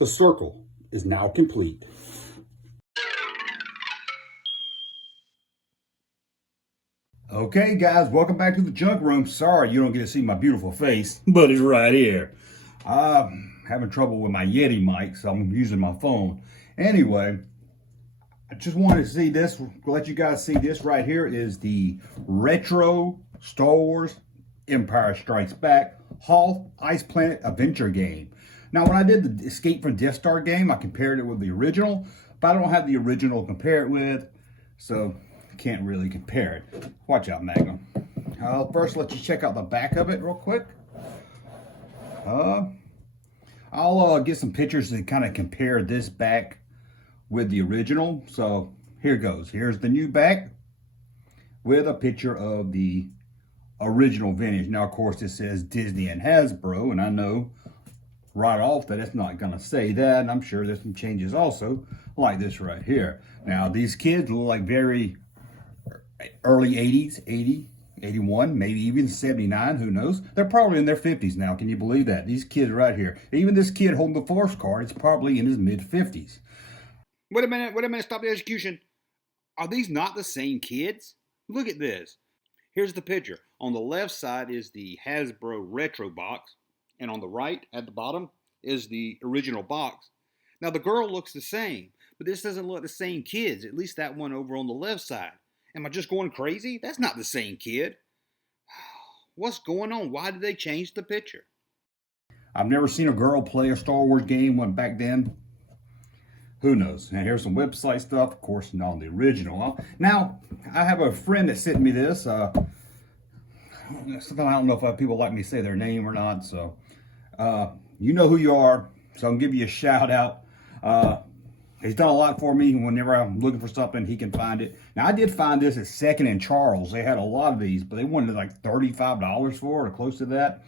The circle is now complete. Okay, guys, welcome back to the junk room. Sorry you don't get to see my beautiful face, but it's right here. I'm having trouble with my Yeti mic, so I'm using my phone. Anyway, I just wanted to see this, let you guys see this right here is the retro Star Wars Empire Strikes Back Hoth Ice Planet Adventure game. Now, when I did the Escape from Death Star game, I compared it with the original, but I don't have the original to compare it with, so I can't really compare it. Watch out, Magnum. I'll first let you check out the back of it real quick. I'll get some pictures to kind of compare this back with the original. So here goes. Here's the new back with a picture of the original vintage. Now, of course, this says Disney and Hasbro, and I know right off that it's not going to say that, and I'm sure there's some changes also, like this right here. Now, these kids look like very early 80s, 80, 81, maybe even 79, who knows? They're probably in their 50s now, can you believe that? These kids right here. Even this kid holding the Force card is probably in his mid-50s. Wait a minute, stop the execution. Are these not the same kids? Look at this. Here's the picture. On the left side is the Hasbro Retro box, and on the right, at the bottom, is the original box. Now, the girl looks the same, but this doesn't look the same kids, at least that one over on the left side. Am I just going crazy? That's not the same kid. What's going on? Why did they change the picture? I've never seen a girl play a Star Wars game when back then. Who knows? And here's some website stuff, of course, not on the original. Now, I have a friend that sent me this. I don't know if people like me to say their name or not, so you know who you are, so I'll give you a shout out. He's done a lot for me. Whenever I'm looking for something, he can find it. Now, I did find this at Second and Charles. They had a lot of these, but they wanted like $35 for it or close to that.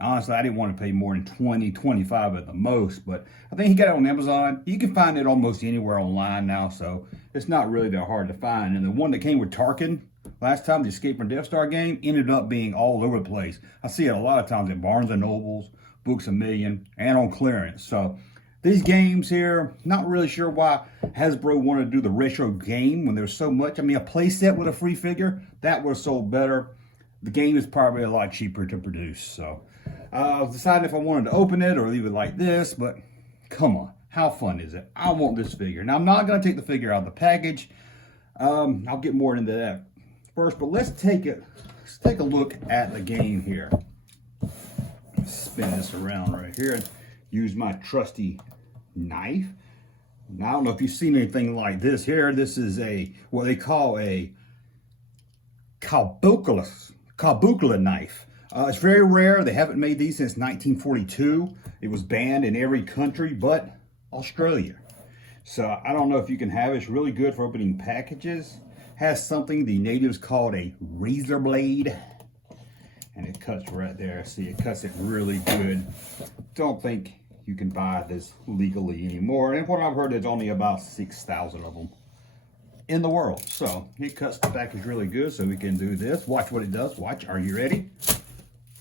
Honestly, I didn't want to pay more than $20, $25 at the most, but I think he got it on Amazon. You can find it almost anywhere online now, so it's not really that hard to find. And the one that came with Tarkin last time, the Escape from Death Star game, ended up being all over the place. I see it a lot of times at Barnes & Nobles, Books A Million, and on clearance. So these games here, not really sure why Hasbro wanted to do the retro game when there's so much. I mean, a play set with a free figure, that would have sold better. The game is probably a lot cheaper to produce, so I was deciding if I wanted to open it or leave it like this, but come on, how fun is it? I want this figure. Now, I'm not going to take the figure out of the package. I'll get more into that first, but let's take a look at the game here. Spin this around right here and use my trusty knife. Now, I don't know if you've seen anything like this here. This is what they call a Kabukla knife. It's very rare. They haven't made these since 1942. It was banned in every country but Australia. So I don't know if you can have it. It's really good for opening packages. Has something the natives called a razor blade. And it cuts right there. See, it cuts it really good. Don't think you can buy this legally anymore. And what I've heard, there's only about 6,000 of them in the world. So it cuts the package really good, so we can do this. Watch what it does. Watch. Are you ready?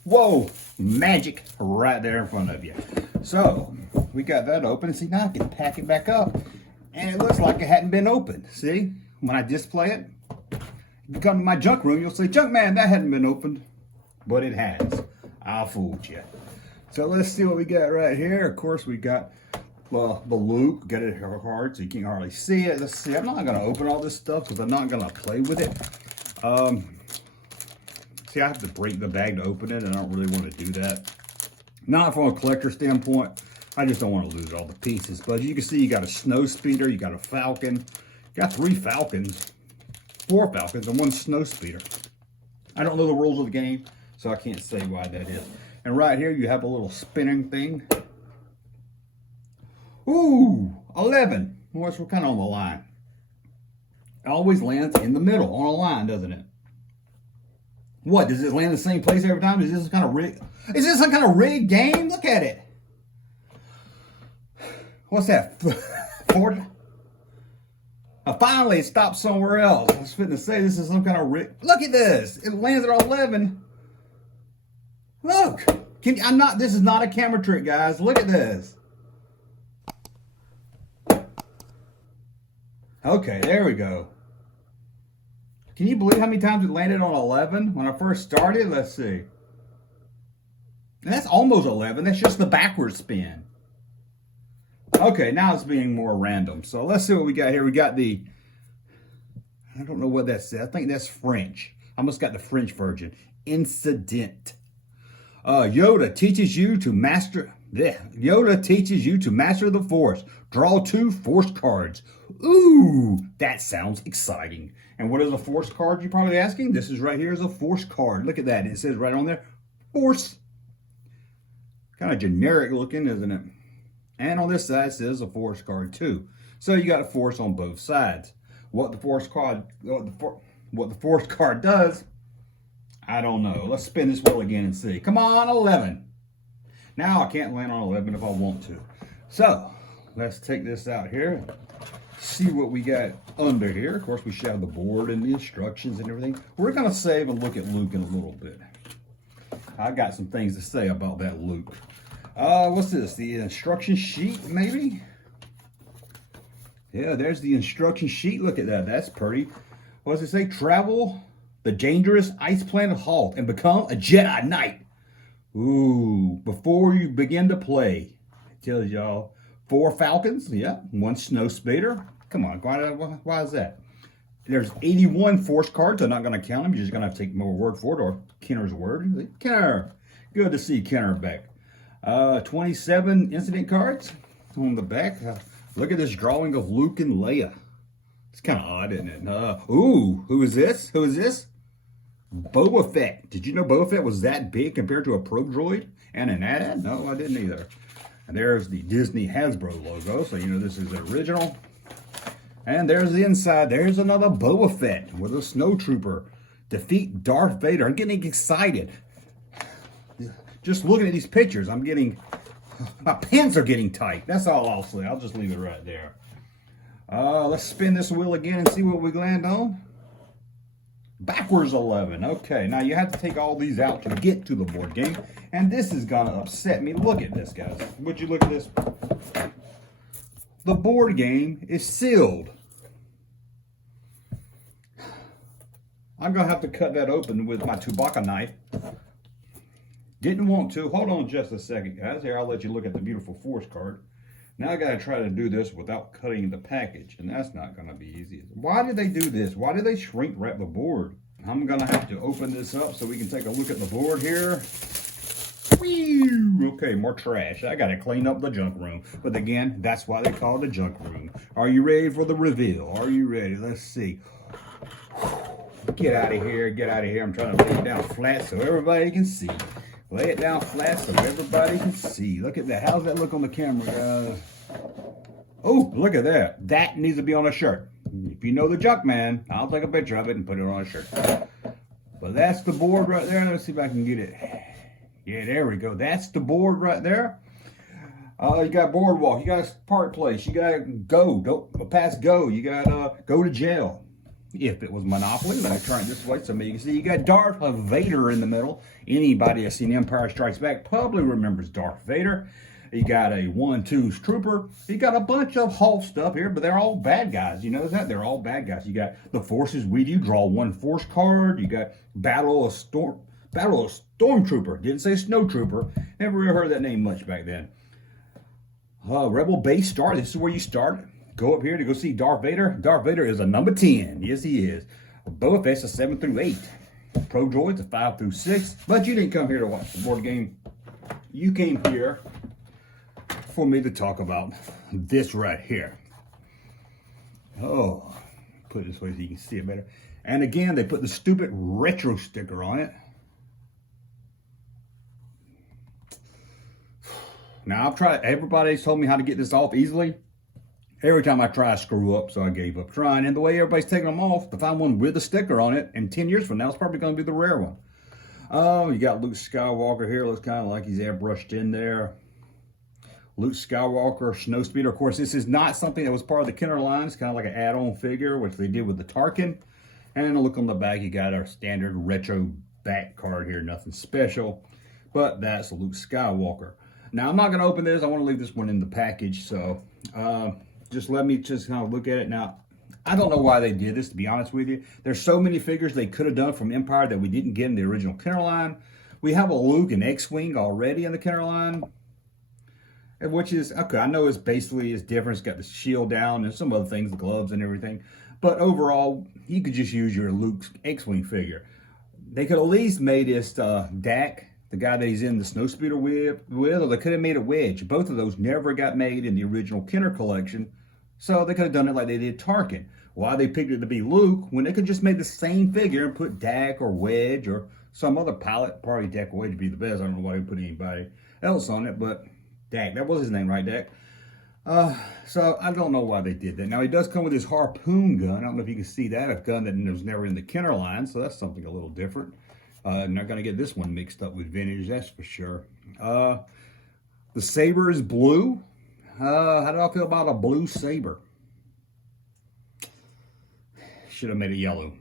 Whoa, magic right there in front of you. So we got that open. See, now I can pack it back up, and it looks like it hadn't been opened. See, when I display it, if you come to my junk room, you'll say, Junkman, that hadn't been opened, but it has. I fooled you. So let's see what we got right here. Of course, we got the Luke. Got it hard, so you can't hardly see it. Let's see. I'm not going to open all this stuff because I'm not going to play with it. See, I have to break the bag to open it, and I don't really want to do that. Not from a collector standpoint. I just don't want to lose all the pieces. But you can see you got a snow speeder, you got a Falcon. You got 3 Falcons, 4 Falcons, and 1 snow speeder. I don't know the rules of the game, so I can't say why that is. And right here, you have a little spinning thing. Ooh, 11. Well, we're kind of on the line. It always lands in the middle on a line, doesn't it? What, does it land in the same place every time? Is this some kind of rig? Is this some kind of rigged game? Look at it. What's that? Ford? Finally, it stopped somewhere else. I was fitting to say this is some kind of rig. Look at this. It lands at 11. Look. This is not a camera trick, guys. Look at this. Okay, there we go. Can you believe how many times it landed on 11 when I first started? Let's see. And that's almost 11. That's just the backward spin. Okay, now it's being more random. So let's see what we got here. We got the, I don't know what that says. I think that's French. I almost got the French version. Incident. Yoda teaches you to master. Yoda teaches you to master the Force. Draw 2 Force cards. Ooh, that sounds exciting. And what is a Force card? You're probably asking. This is right here is a Force card. Look at that. It says right on there, Force. Kind of generic looking, isn't it? And on this side it says a Force card too. So you got a Force on both sides. What the Force card does, I don't know. Let's spin this wheel again and see. Come on, 11. Now I can't land on 11 if I want to. So let's take this out here. See what we got under here. Of course, we should have the board and the instructions and everything. We're going to save and look at Luke in a little bit. I got some things to say about that Luke. What's this? The instruction sheet, maybe? Yeah, there's the instruction sheet. Look at that. That's pretty. What does it say? Travel the dangerous ice planet Hoth and become a Jedi Knight. Ooh, before you begin to play. It tells y'all 4 Falcons. Yeah, 1 Snow Speeder. Come on, why is that? There's 81 Force cards. I'm not going to count them. You're just going to have to take more word for it, or Kenner's word. Kenner. Good to see Kenner back. 27 incident cards on the back. Look at this drawing of Luke and Leia. It's kind of odd, isn't it? Ooh, who is this? Who is this? Boba Fett. Did you know Boba Fett was that big compared to a Pro Droid and an AT-AT? No, I didn't either. And there's the Disney Hasbro logo, so you know this is the original. And there's the inside. There's another Boba Fett with a snowtrooper. Defeat Darth Vader. I'm getting excited. Just looking at these pictures, my pants are getting tight. That's all I'll say. I'll just leave it right there. Let's spin this wheel again and see what we land on. Backwards 11. Okay, now you have to take all these out to get to the board game. And this is going to upset me. Look at this, guys. Would you look at this? The board game is sealed. I'm going to have to cut that open with my Chewbacca knife. Didn't want to. Hold on just a second, guys. Here, I'll let you look at the beautiful Force card. Now I got to try to do this without cutting the package, and that's not going to be easy. Why did they do this? Why did they shrink wrap the board? I'm going to have to open this up so we can take a look at the board here. Whew. Okay, more trash. I got to clean up the junk room. But again, that's why they call it a junk room. Are you ready for the reveal? Are you ready? Let's see. Get out of here. Get out of here. I'm trying to lay it down flat so everybody can see. Lay it down flat so everybody can see. Look at that. How's that look on the camera, guys? Oh, look at that. That needs to be on a shirt. If you know the Junkman, I'll take a picture of it and put it on a shirt. But that's the board right there. Let's see if I can get it. Yeah, there we go. That's the board right there. You got boardwalk. You got park place. You got go. Don't pass go. You got go to jail. If it was Monopoly, let me turn it this way so you can see. You got Darth Vader in the middle. Anybody that's seen Empire Strikes Back probably remembers Darth Vader. You got a 1-2 trooper. You got a bunch of Hoth stuff here, but they're all bad guys. You know that? They're all bad guys. You got the Forces with you. Draw 1 Force card. You got Battle of Stormtrooper. Didn't say Snowtrooper. Never really heard that name much back then. Rebel Base Start. This is where you start. Go up here to go see Darth Vader. Darth Vader is a number 10. Yes, he is. Boba Fett's a 7 through 8. Pro Droid's a 5 through 6. But you didn't come here to watch the board game. You came here for me to talk about this right here. Oh, put it this way so you can see it better. And again, they put the stupid retro sticker on it. Now, I've tried, everybody's told me how to get this off easily. Every time I try, I screw up, so I gave up trying. And the way everybody's taking them off, to find one with a sticker on it, and 10 years from now, it's probably going to be the rare one. Oh, you got Luke Skywalker here. Looks kind of like he's airbrushed in there. Luke Skywalker, Snowspeeder. Of course, this is not something that was part of the Kenner line. It's kind of like an add-on figure, which they did with the Tarkin. And a look on the back, you got our standard retro back card here. Nothing special, but that's Luke Skywalker. Now, I'm not going to open this. I want to leave this one in the package, so... just let me just kind of look at it. Now, I don't know why they did this, to be honest with you. There's so many figures they could have done from Empire that we didn't get in the original Kenner line. We have a Luke and X-Wing already in the Kenner line, which is, okay, I know it's basically it's different. It's got the shield down and some other things, the gloves and everything. But overall, you could just use your Luke X-Wing figure. They could at least made this Dak, the guy that he's in the Snowspeeder with, or they could have made a Wedge. Both of those never got made in the original Kenner collection, so they could have done it like they did Tarkin. Why they picked it to be Luke when they could just made the same figure and put Dak or Wedge or some other pilot. Probably Dak or Wedge would be the best. I don't know why they put anybody else on it, but Dak, that was his name, right, Dak? So I don't know why they did that. Now he does come with his harpoon gun. I don't know if you can see that, a gun that was never in the Kenner line, so that's something a little different. Not gonna get this one mixed up with vintage, that's for sure. The saber is blue. How do I feel about a blue saber? Should have made it yellow,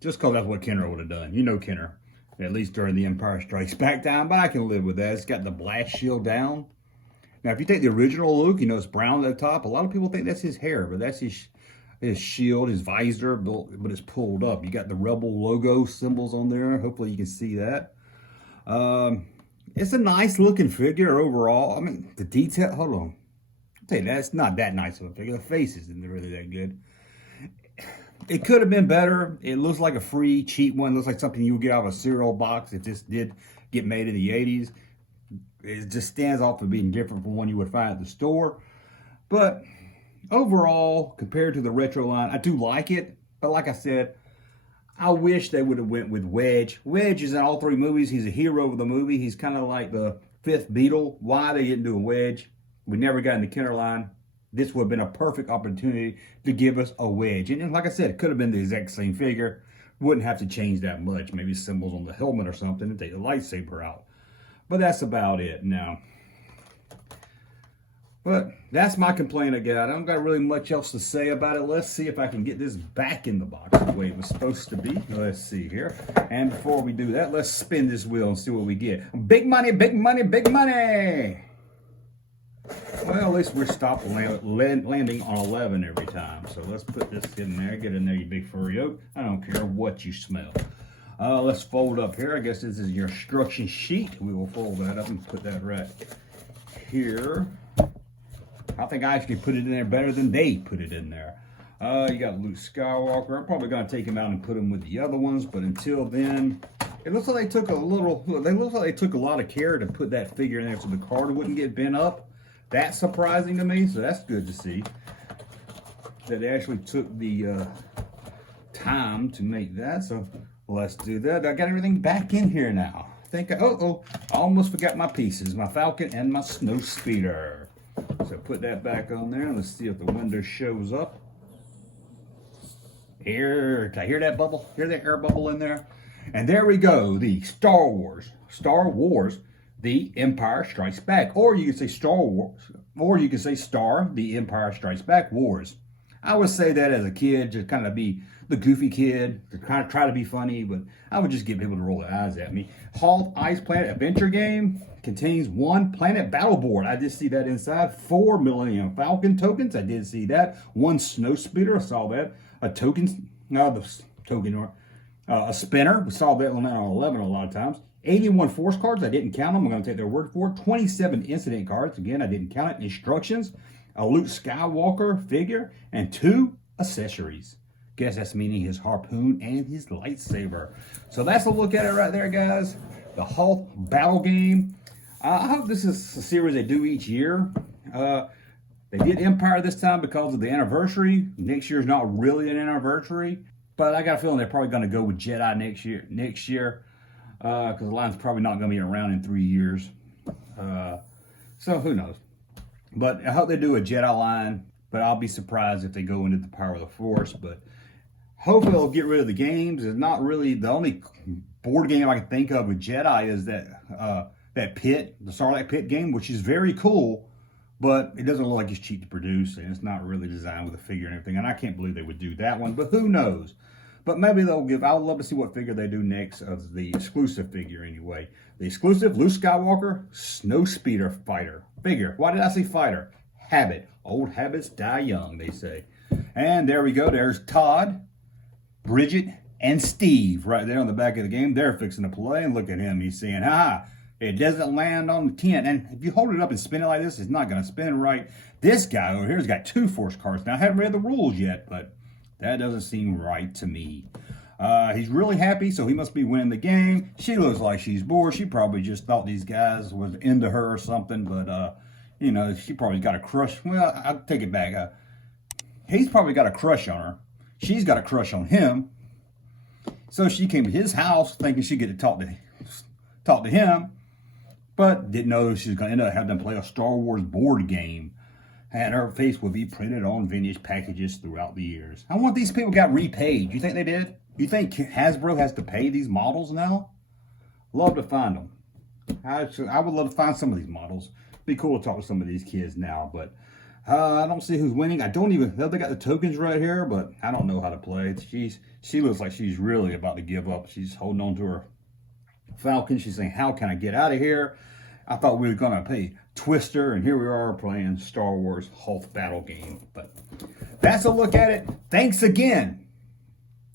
just because that's what Kenner would have done. You know Kenner, at least during the Empire Strikes Back time, but I can live with that. It's got the blast shield down. Now, if you take the original Luke, you know it's brown at the top. A lot of people think that's his hair, but that's his shield, his visor, but it's pulled up. You got the Rebel logo symbols on there. Hopefully you can see that. It's a nice looking figure overall. I mean, the detail, hold on. I'll tell you that, it's not that nice of a figure. The face isn't really that good. It could have been better. It looks like a free, cheap one. It looks like something you would get out of a cereal box if this did get made in the 80s. It just stands off for being different from one you would find at the store. But overall, compared to the retro line, I do like it. But like I said, I wish they would have went with Wedge. Wedge is in all three movies. He's a hero of the movie. He's kind of like the fifth Beetle. Why they didn't do a Wedge? We never got in the Kenner line. This would have been a perfect opportunity to give us a Wedge. And like I said, it could have been the exact same figure. Wouldn't have to change that much. Maybe symbols on the helmet or something and take the lightsaber out. But that's about it now. But that's my complaint I got. I don't got really much else to say about it. Let's see if I can get this back in the box the way it was supposed to be. Let's see here. And before we do that, let's spin this wheel and see what we get. Big money, big money, big money. Well, at least we're stopped landing on 11 every time. So let's put this in there. Get in there, you big furry oak. I don't care what you smell. Let's fold up here. I guess this is your instruction sheet. We will fold that up and put that right here. I think I actually put it in there better than they put it in there. You got Luke Skywalker. I'm probably going to take him out and put him with the other ones, but until then, it looks like they took a lot of care to put that figure in there so the card wouldn't get bent up. That's surprising to me, so that's good to see that they actually took the time to make that. So let's do that. I got everything back in here now. I almost forgot my pieces, my Falcon and my Snowspeeder. So put that back on there. Let's see if the window shows up. Here, can I hear that bubble? Hear that air bubble in there? And there we go, the Star Wars, The Empire Strikes Back. Or you can say Star Wars, or you can say Star, The Empire Strikes Back Wars. I would say that as a kid, just kind of be the goofy kid, to kind of try to be funny, but I would just get people to roll their eyes at me. Hoth Ice Planet Adventure Game contains 1 planet battle board. I did see that inside. 4 Millennium Falcon tokens. I did see that. 1 Snowspeeder. I saw that. A spinner. We saw that on 11 a lot of times. 81 force cards. I didn't count them. I'm going to take their word for it. 27 incident cards. Again, I didn't count it. Instructions. A Luke Skywalker figure. And 2 accessories. Guess that's meaning his harpoon and his lightsaber. So that's a look at it right there, guys. The Hoth Battle Game. I hope this is a series they do each year. They did Empire this time because of the anniversary. Next year is not really an anniversary. But I got a feeling they're probably going to go with Jedi next year. Because the line's probably not going to be around in 3 years. So who knows. But I hope they do a Jedi line. But I'll be surprised if they go into the Power of the Force. But hopefully they'll get rid of the games. It's not really the only board game I can think of with Jedi is that pit, the Sarlacc pit game, which is very cool. But it doesn't look like it's cheap to produce. And it's not really designed with a figure and everything. And I can't believe they would do that one. But who knows. But maybe they'll give, I would love to see what figure they do next of the exclusive figure anyway. The exclusive Luke Skywalker Snowspeeder fighter figure. Why did I say fighter? Habit. Old habits die young, they say. And there we go. There's Todd, Bridget, and Steve right there on the back of the game. They're fixing to play, and look at him. He's saying, "Ha! It doesn't land on the 10." And if you hold it up and spin it like this, it's not going to spin right. This guy over here has got 2 force cards. Now, I haven't read the rules yet, but that doesn't seem right to me. He's really happy, so he must be winning the game. She looks like she's bored. She probably just thought these guys was into her or something, but, you know, she probably got a crush. Well, I'll take it back. He's probably got a crush on her. She's got a crush on him. So she came to his house thinking she'd get to talk to him, but didn't know she was going to end up having to play a Star Wars board game. And her face would be printed on vintage packages throughout the years. I wonder if these people got repaid. You think they did? You think Hasbro has to pay these models now? Love to find them. I would love to find some of these models. Be cool to talk to some of these kids now, but I don't see who's winning. I don't even know they got the tokens right here, but I don't know how to play. She looks like she's really about to give up. She's holding on to her Falcon. She's saying, "How can I get out of here?" I thought we were going to play Twister, and here we are playing Star Wars Hoth battle game. But that's a look at it. Thanks again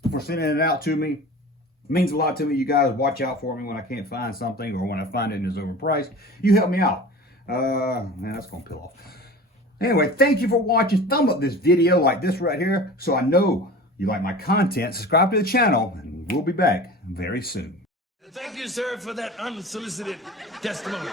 for sending it out to me. It means a lot to me. You guys watch out for me when I can't find something or when I find it and it's overpriced. You help me out. Man, that's going to peel off. Anyway, thank you for watching. Thumb up this video like this right here so I know you like my content. Subscribe to the channel, and we'll be back very soon. Thank you, sir, for that unsolicited testimony.